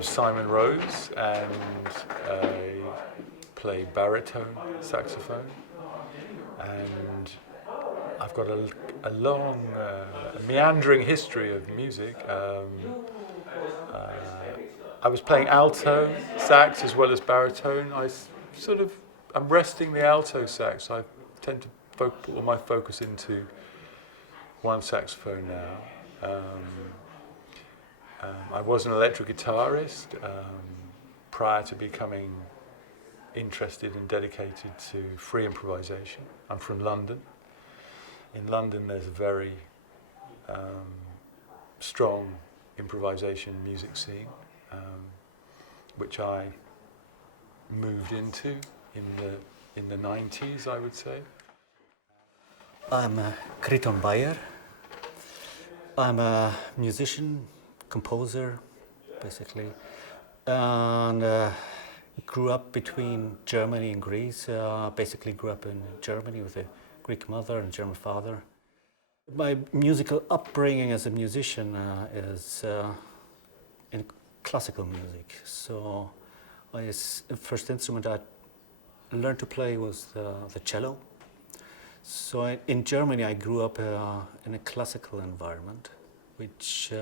I'm Simon Rose, and I play baritone saxophone, and I've got a long, meandering history of music. I was playing alto sax as well as baritone. I'm resting the alto sax. I tend to put all my focus into one saxophone now. I was an electric guitarist prior to becoming interested and dedicated to free improvisation. I'm from London. In London, there's a very strong improvisation music scene, which I moved into in the 90s, I would say. I'm Kriton Bayer. I'm a musician, composer, basically, and grew up between Germany and Greece. Basically grew up in Germany with a Greek mother and German father. My musical upbringing as a musician is in classical music. So the first instrument I learned to play was the cello. So in Germany I grew up in a classical environment, which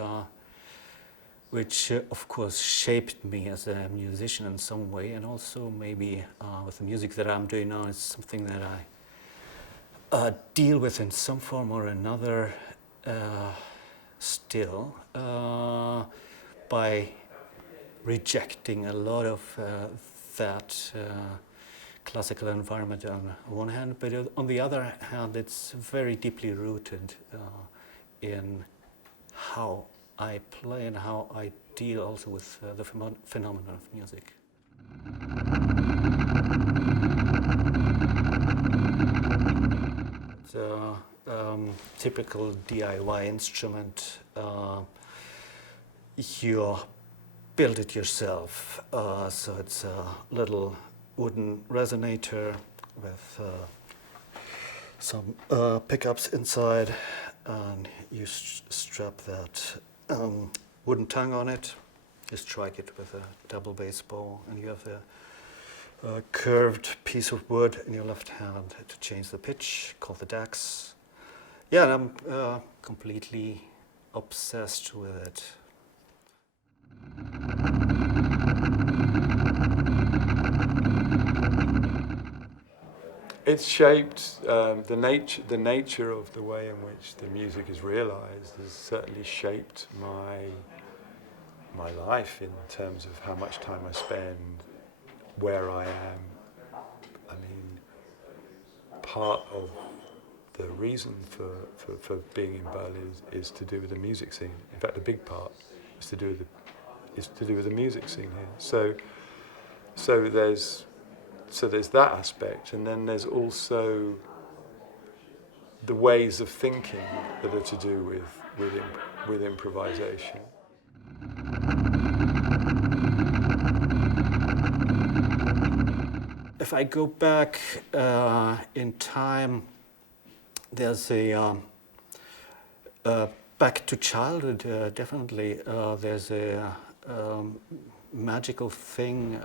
of course shaped me as a musician in some way, and also maybe with the music that I'm doing now, it's something that I deal with in some form or another still by rejecting a lot of that classical environment on one hand, but on the other hand it's very deeply rooted in how I play and how I deal also with the phenomenon of music. It's a typical DIY instrument. You build it yourself. So it's a little wooden resonator with some pickups inside, and you strap that wooden tongue on it. You strike it with a double bass bow, and you have a curved piece of wood in your left hand to change the pitch, called the DAX. Yeah, and I'm completely obsessed with it. It's shaped the nature of the way in which the music is realized has certainly shaped my life in terms of how much time I spend, where I am. I mean, part of the reason for being in Berlin is to do with the music scene. In fact, a big part is to do with the music scene here. So there's that aspect, and then there's also the ways of thinking that are to do with improvisation. If I go back in time, there's a back to childhood. Definitely, there's a magical thing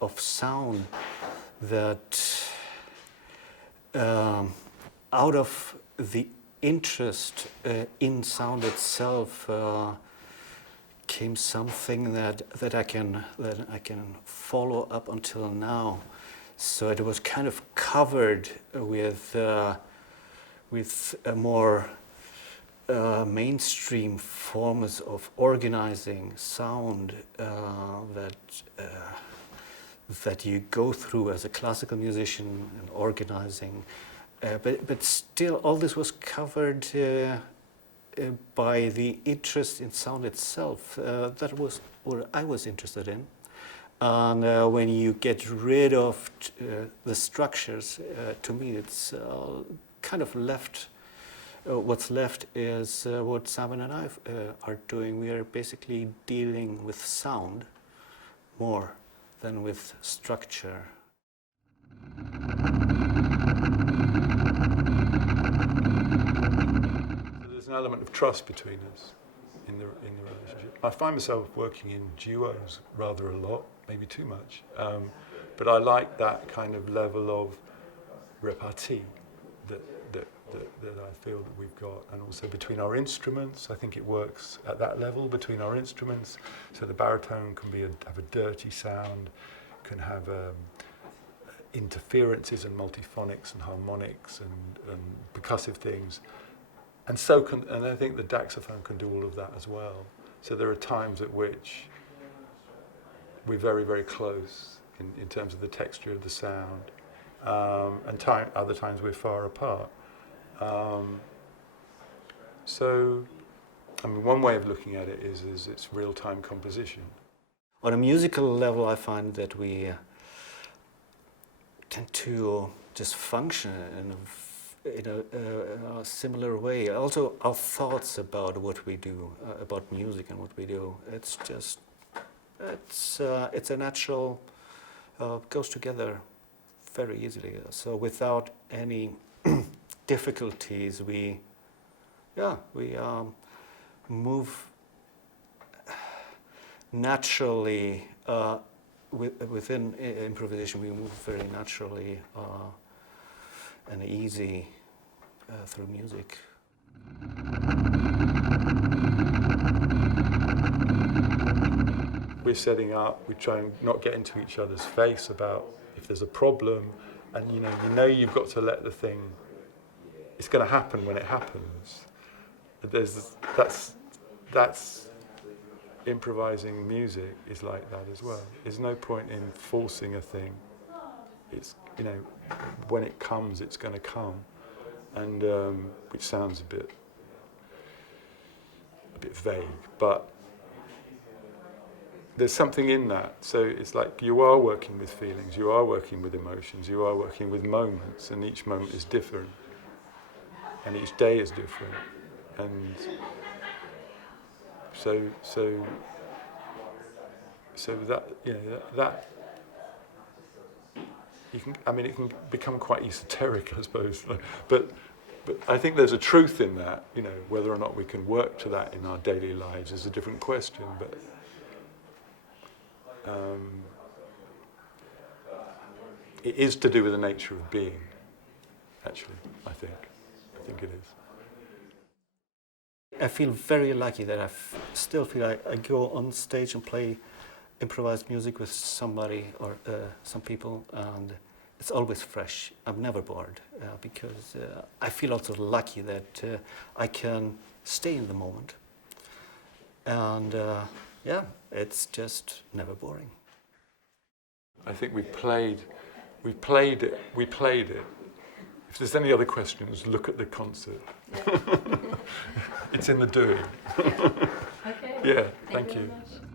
of sound that out of the interest in sound itself came something that I can follow up until now. So it was kind of covered with a more mainstream forms of organizing sound that you go through as a classical musician and organizing, but still all this was covered by the interest in sound itself. That was what I was interested in. And when you get rid of the structures, to me it's kind of left. What's left is what Simon and I are doing. We are basically dealing with sound more than with structure. So there's an element of trust between us in the relationship. I find myself working in duos rather a lot, maybe too much, but I like that kind of level of repartee that I feel that we've got, and also between our instruments. I think it works at that level between our instruments. So the baritone can have a dirty sound, can have interferences and multiphonics and harmonics and percussive things, and I think the daxophone can do all of that as well. So there are times at which we're very, very close in terms of the texture of the sound, and other times we're far apart. So, I mean, one way of looking at it is it's real-time composition. On a musical level, I find that we tend to just function in a similar way. Also, our thoughts about what we do, about music and what we do, it's a natural, goes together very easily. So without any difficulties, we move naturally within improvisation. We move very naturally and easy through music. We're setting up. We try and not get into each other's face about if there's a problem, and you know you've got to let the thing. It's going to happen when it happens. That's improvising music is like that as well. There's no point in forcing a thing. It's, you know, when it comes, it's going to come, and which sounds a bit vague, but there's something in that. So it's like you are working with feelings, you are working with emotions, you are working with moments, and each moment is different, and each day is different, and so that, you know, that you can. I mean, it can become quite esoteric, I suppose, but I think there's a truth in that. You know, whether or not we can work to that in our daily lives is a different question, but. It is to do with the nature of being, actually, I think it is. I feel very lucky that I still feel I go on stage and play improvised music with somebody or some people, and it's always fresh. I'm never bored because I feel also lucky that I can stay in the moment. And it's just never boring. I think we played it. If there's any other questions, look at the concert. Yeah. It's in the doing. Okay. Yeah, Thank thank you you. very much.